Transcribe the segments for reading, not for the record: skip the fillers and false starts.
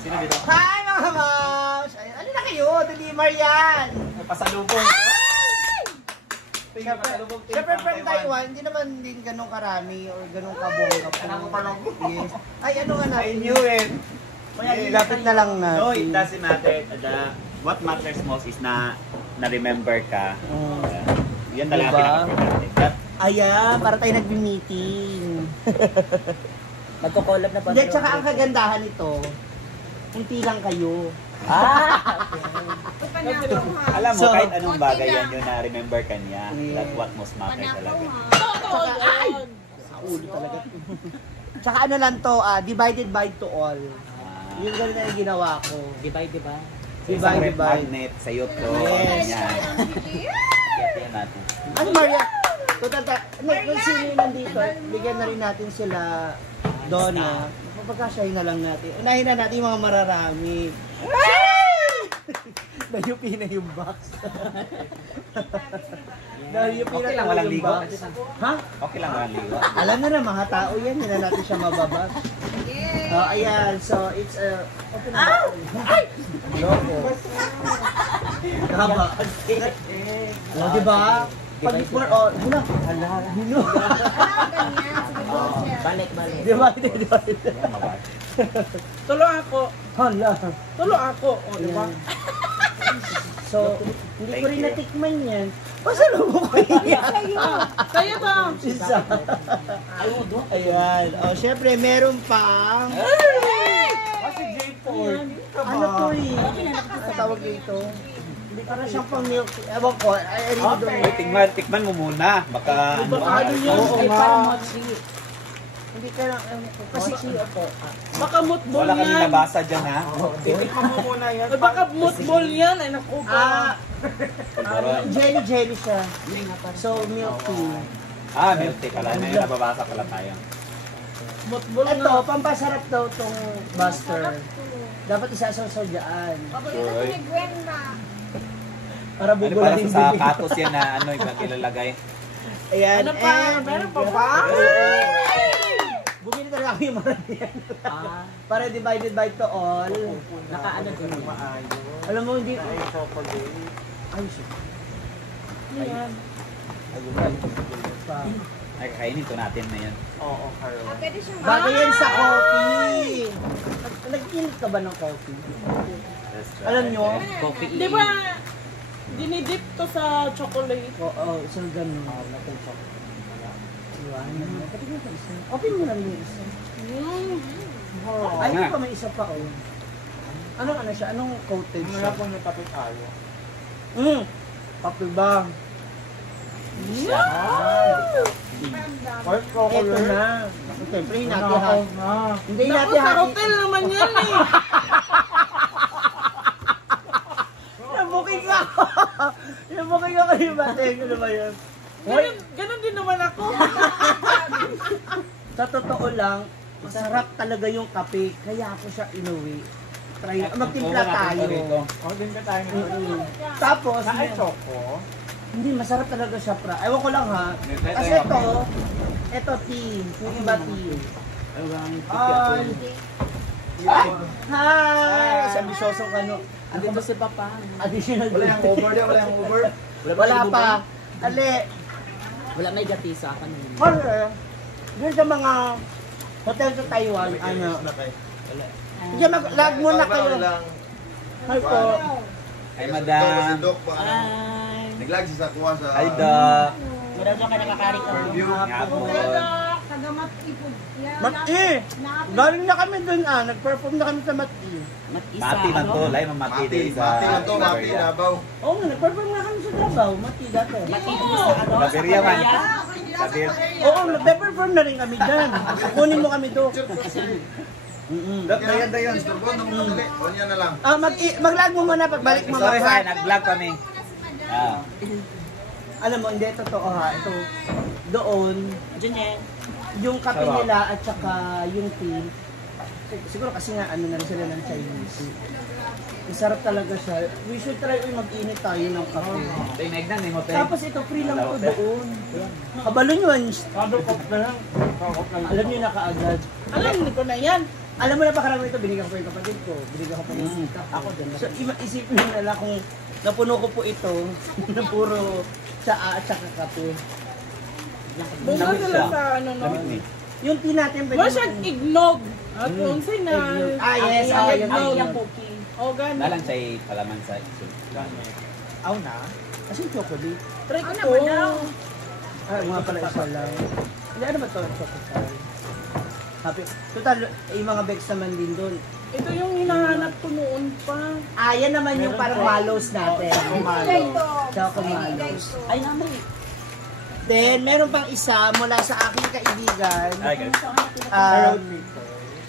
Sino dito? Hi mga moms! Ay, ano na kayo? Deliver yan! Pasalubong. Siyempre from Taiwan, hindi naman din ganun karami or ganun kabongga po. Yes. Ay, ano nga natin? I knew it. Lapit na lang natin. No, it doesn't matter. What matters most is na-remember ka. Yan talaga pinaka-important. Ayan, para tayo nag-meeting. Magko-collab na pa. Hindi, tsaka ang kagandahan nito, unti lang kayo. Alam mo, kahit anong bagay yan yun na-remember ka niya. That's what most matters talaga. Tsaka, ay! Sa ulo talaga. Tsaka ano lang to, divided by to all. Yung gano'n na yung ginawa ko. Divide. Isang rep magnet sa to. Yes. Yan natin. Ano Maria? Total, kung sino yung nandito, bigyan na rin natin sila Donna. Papagkasyahin na lang natin. Unahin na natin yung mga mararami. Nayupi na yung box. Nayupi Okay lang, na walang yung ligo. box. Ha? Okay lang, walang ligo. Alam na na, mga tao yan. Hindi na natin siya mababas. Ayan, so it's a... Open na natin. Ay! Loko. Haba. Diba? Pag before, hala. Balik. Diba? Tulo ako. Hala. Diba? So, hindi ko rin natikman yan. Pasalubong ko yan. Kayo ba? Isa. Ayan. O, syempre, meron pang... Kasi J4. Ano to eh? Ano tawag dito? Hindi para siyang pang milk. Ewan ko. I really don't know. Tikman mo muna. Baka Ano yun? Oo Ay, nga. parang mochi. Hindi ka lang... Kasi po. Baka mutbol wala kang yan. nabasa dyan ha. Tikman mo muna yan. Baka mutbol yan. Ay, naku ba? Jelly siya. So, milk tea. Milk tea pala. May nababasa pala tayo. Mutbol na. Ito, pampasarap daw tong Buster. Dapat isasaw-saw dyan. Sure. Para Ano bubulan para yung sa bibig. katos yan na ano yung ilalagay. Ayan. Ano pa? and Meron pa ba? Bumili talaga kami yung mga yan. Para divided by to all. Nakaano din. Alam mo, hindi... Ay, shit. Yan. Ay, kainin ko natin na yan. Bagay yan sa coffee. Nag-init ka ba ng coffee? Alam nyo? Coffee. Di ba, dinidip to sa chocolate? Oo, isang ganun. Open mo na rin yung isa. Ay, pa may isa pa, oh. Ano siya? Anong coated siya? Wala pong natapit tayo. Kape ba? White Eto chocolate. na. Siyempre, hinati-hati. Hindi Naku, sa hinati-hati. hotel naman yan eh. Nabuking ako. Nabuking ako yung bateng. Ano ba yun? Ganun din naman ako. Sa totoo lang, masarap talaga yung kape. Kaya ako siya inuwi. Try, magtimpla tayo. Oh, din ka tayo nito. Tapos, Sa ay choco. hindi, masarap talaga siya, pra. Ewan ko lang ha. Kasi ito tea. Yung iba tea. Hi! Sabi sosong ano. Andito si Papa. Additional Wala yung over din, wala yung over. Wala pa. Ali. Wala may gatisa ka nun. Kasi, dun sa mga hotel sa Taiwan, ano. Sige, mag-lag muna kayo. Hi po. Ay, madam. Ay. Naglag si Sakwa sa... Ay, Doc. Mura ka nakakari ko. Ngapon. Mati! Galing na kami dun nag-perform na kami sa Mati. Mati man to. Lay mo mati Mati, din sa... Mati lang to, Mati Nabaw. Oo nga, nag-perform na kami sa Davao. Mati dati. Mati dito sa ano? Laberia man. Laberia. Oo, nag-perform na rin kami dyan. Kunin mo kami doon. Doc, dayan. Turbo, dali. O niya na lang. Mag-lag mo muna pagbalik mo. Sorry, ha? nag-vlog kami. Alam mo, hindi, totoo ha. Ito, doon, Diyan yan. yung kape nila at saka yung tea. Siguro kasi nga, ano na rin sila ng Chinese. Masarap talaga siya. We should try mag-init tayo ng kape. Tinignan ni hotel. Tapos ito, free lang to doon. Kabalo nyo, Kado ko na lang. alam nyo na kaagad. Alam ko na yan. Alam mo na pa karami ito, binigyan ko pa yung kapatid ko, binigyan ko pa yung sita ko. Ako din. So, isipin nyo na lang kung napuno ko po ito, na puro tsaa at saka kape. Bunga Lamig na siya. lang sa ano no. Lamig ni. Yung tea natin, Mo siya ignog. At kung sina. Eggnog. Ah, yes. Ang Ah, ignog. yung O gani. Nalang siya palaman sa isun. Aw na. Kasi chocolate. Try ko Ano to. ba daw? Ah, mga pala isa lang. Hindi, ano ba ito? Chocolate. Happy. Total, yung mga bags naman din doon. Ito yung hinahanap ko noon pa. Ah, yan naman yung parang mallows natin. Choco mallows. Ay, naman. Then, meron pang isa mula sa aking kaibigan. Ay, guys.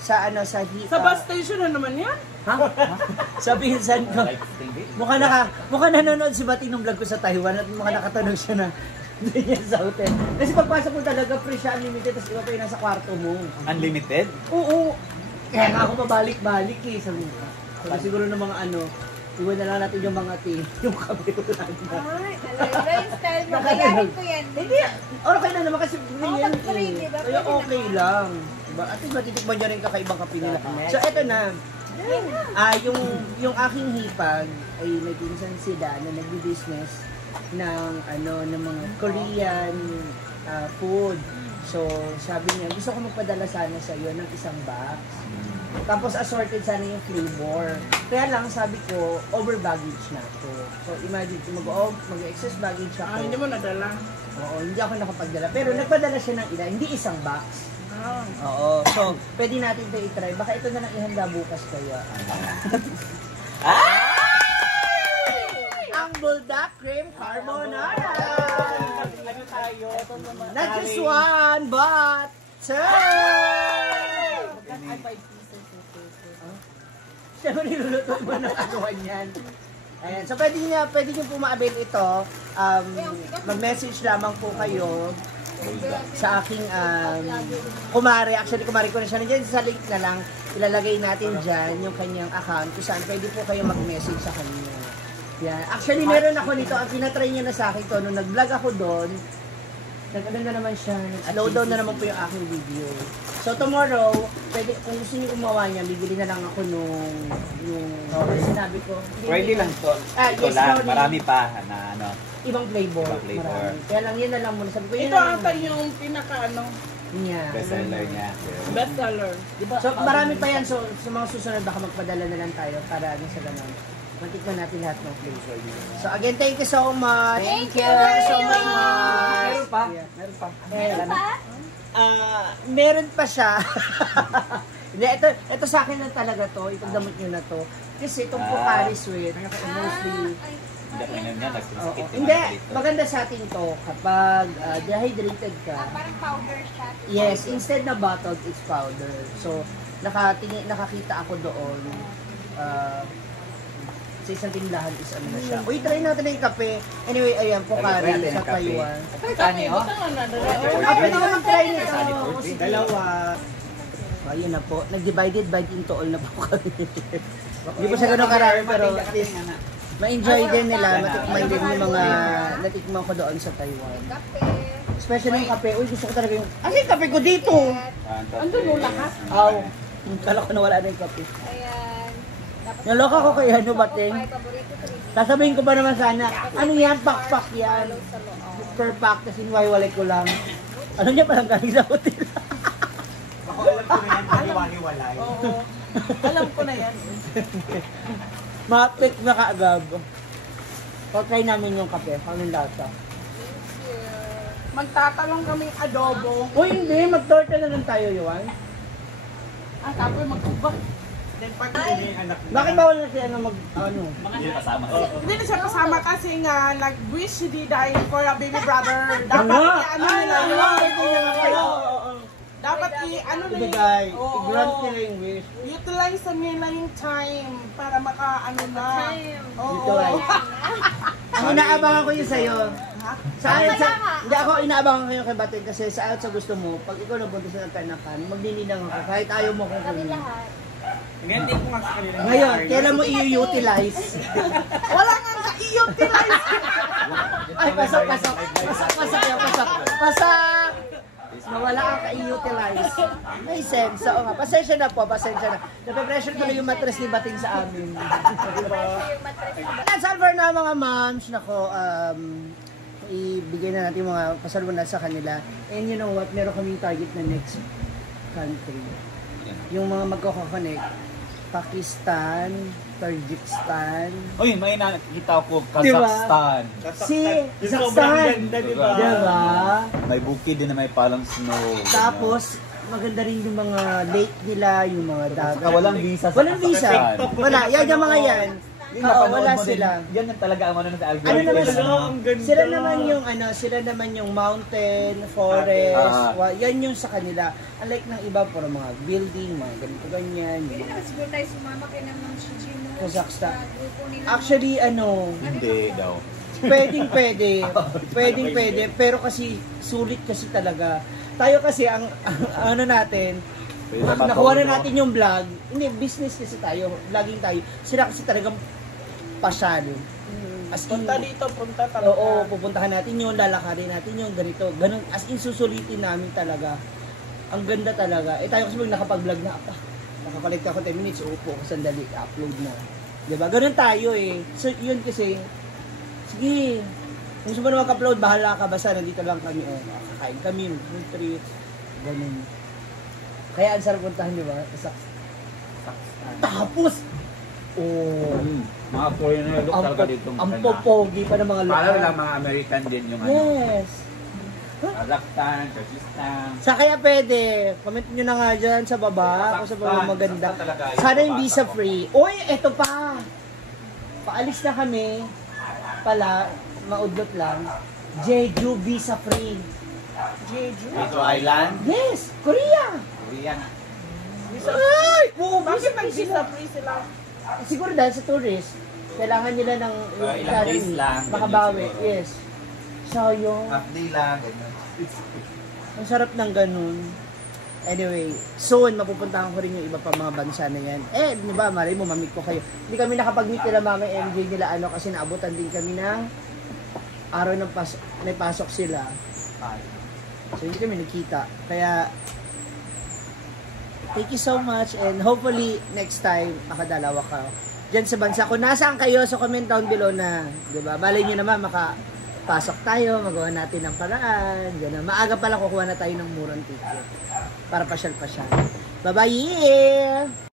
Sa ano, sa Sa bus station na naman yan. Ha? Sa pinsan ko. Mukha nanonood si Bating ng vlog ko sa Taiwan at mukha nakatunog siya na doon yan sa hotel. Kasi pagpasok mo talaga, free siya, unlimited, tapos iba pa yung nasa kwarto mo. Unlimited? Oo. Kaya nga ako pabalik-balik eh. Sabi ko, siguro ng mga ano, iwan na lang natin yung mga tea, yung kape ko lang na. Ay, talaga yung style mo. Kayahin ko yan. Hindi, okay na naman kasi free Oo, yan pag free, eh. diba? Kaya Pwede okay naman. lang. Diba? At least matitikman nyo rin kakaibang kape nila. So eto na, yung aking hipag ay may pinsan sila na nagbi-business ng ano ng mga Korean food. So sabi niya, gusto ko magpadala sana sa iyo ng isang box. Tapos assorted sana yung flavor. Kaya lang sabi ko, over baggage na to. So imagine mag-excess baggage ako. Hindi mo nadala. Oo, hindi ako nakapagdala. Pero nagpadala siya ng ilan, hindi isang box. Ah. Oo. So, pwede natin ito i-try. Baka ito na lang ihanda bukas kaya. Ang Bulldog Cream Carbonara! Ano tayo? Not just one, but two! Siya mo niluluto mo na kagawan yan. Ayan. So, pwede nyo po ma-avail ito. Mag-message lamang po kayo sa aking kumare. Actually, kumare ko na siya. Nandiyan sa link na lang, ilalagay natin dyan yung kanyang account kung saan pwede po kayo mag-message sa kanya. Yan. Actually, meron ako nito. Ang tinatry niya na sa akin to, nung nag-vlog ako doon, nag-ano na naman siya, slow down na naman po yung aking video. So, tomorrow, pwede, kung gusto niyo gumawa niya, bibili na lang ako yung sinabi ko. Pwede lang to. Ito Yes, lang. sorry. Marami pa na ano. Ibang flavor. Ibang flavor. Marami. Kaya lang, yun na lang muna. Sabi ko, yun Ito na lang ata muna. yung pinaka ano, Yeah. Best seller niya. best seller. So, marami pa yan. So, sa mga susunod, baka magpadala na lang tayo para sa ganun. Matikman natin lahat ng flavor. So, again, thank you so much. Thank you. so much. Meron pa? Meron pa. Ano pa? Meron pa siya. Hindi, ito sa akin na talaga to. Itong gamot nyo na to. Kasi itong Pocari Sweat, mostly, Hindi ko niya oo. nagsusakit. Hindi, maganda sa atin to kapag dehydrated ka. Parang powder siya. Yes, instead na bottled, it's powder. So, nakakita ako doon. Sa isang tindahan is ano na siya. Uy, try natin na yung kape. Anyway, ayan, Pocari Try natin sa ang kape. Taiwan. Tani, oh. Pwede naman try nito. Dalawa. Ayun na po. Nag-divided by into all na po kami. Hindi po siya ganun karami, pero at least ma-enjoy din nila. Matikman din yung mga natikman ko doon sa Taiwan. Kape. Especially yung kape. Uy, gusto ko talaga yung... Ano yung kape ko dito? Andun mo lahat. Aw. Kala ko nawala na yung kape. Ayan. Dapat Naloka ko kay ano, Bating. my paborito ko rin. Sasabihin ko pa naman sana, ano yan, pakpak yan. Sa loob. Per pack, kasi niwaiwalay ko lang. Ano niya palang galing sa hotel? Ako alam ko na yan, haniwani-walay. Oo. Alam ko na yan. Mapit na kaagad. So, try namin yung kape. Anong lasa? Magtatalong kaming adobo. Uy, hindi. Mag-torta na lang tayo, Yuan. Tapos magkuba. Then pag hindi yung anak niya. Bakit bawal na siya mag, ano? Hindi kasama. Hindi na siya kasama kasi nga nag-wish si Diday for a baby brother. Dapat Ano? i-ano nila yun. Dapat i-ano nila Ibigay. Oo. I-grant nila yung wish. Utilize nila yung time para maka-ano na. Oo. Utilize. Ang inaabangan ko yun sa'yo. Sa ayot sa... Hindi ako inaabangan ko yung kay Batin kasi sa ayot sa gusto mo, pag ikaw nabunta sa Tanakan, magdininang ako kahit ayaw mo kung Kami kunin. lahat. Hindi ko nga sa kanila. Ngayon, kailan mo i-utilize? Wala nga i-utilize. Ay, pasok. Pasok. wala kang ka-utilize. May sense. Oo nga. Pasensya na po, pasensya na. Nape-pressure ko na yung mattress ni Bating sa amin. Diba? That's all for now mga moms. Nako, ibigay na natin mga pasalubong sa kanila. And you know what, meron kaming target na next country. Yung mga magkoko-connect, Pakistan, Tajikistan. Uy, may nakikita ko Kazakhstan. Si Sobrang Kazakhstan. ganda, diba? Diba? May bukid din na may palang snow. Tapos, maganda rin yung mga lake nila, yung mga dagat. Saka walang visa sa Walang visa. Kazakhstan. Wala. Yan yung mga yan. Yung Oo, napanood wala mo din, sila. Yan yung talaga ang ano sa algorithm. Ano naman Ang ganda. sila naman yung mountain, forest, yan yung sa kanila. Unlike ng iba, puro mga building, mga ganito ganyan. Hindi na siguro tayo sumama kay ng Ma'am Shiji mo. Kazakhstan. Sa grupo nila. Actually, Hindi daw. pwede, pero kasi sulit kasi talaga. Tayo kasi ang ano natin, nakuha na natin yung vlog. Hindi, business kasi tayo, vlogging tayo. Sila kasi talagang pasyal. As in, Punta dito, punta talaga. oo, pupuntahan natin yun, lalakarin natin yung ganito. Ganun, as in susulitin namin talaga. Ang ganda talaga. Eh tayo kasi pag nakapag-vlog na, nakapalit ako 10 minutes, upo ko sandali, upload na. Diba? Ganun tayo eh. So yun kasi, sige, kung gusto mo na mag-upload, bahala ka, basta nandito lang kami, kakain kami, food treats, ganun. Kaya ang sarap puntahan, di ba? Tapos, Mga foreigner look talaga dito. ang popogi pa ng mga Para lokal. lang mga American din yung ano. Yes. Kazakhstan, Tajikistan. Sa kaya pwede, comment nyo na nga dyan sa baba kung sa baba maganda. Sana yung visa free. Uy, eto pa. Paalis na kami. Pala, maudlot lang. Jeju visa free. Jeju? Jeju Island. Yes, Korea. Korean. Ay! Oo, Bakit visa free nag-visa sila. free sila? Siguro dahil sa tourist, kailangan nila ng ilang days lang, makabawi. ganyan siguro. Yes. Sayang. Half day lang, ganyan. Ang sarap ng ganun. Anyway, soon mapupuntahan ko rin yung iba pa mga bansa na yan. Eh, di ba, malay mo, mamit ko kayo. Hindi kami nakapag-meet nila mama MJ nila kasi naabutan din kami ng araw ng may pasok sila. So, hindi kami nakita. Kaya, thank you so much and hopefully next time makadalawa ka dyan sa bansa ko. Nasaan kayo? So comment down below na, di ba? Balay nyo naman makapasok tayo, magawa natin ng paraan. Ganun. Maaga pala kukuha na tayo ng murang ticket para pasyal-pasyal. Bye-bye!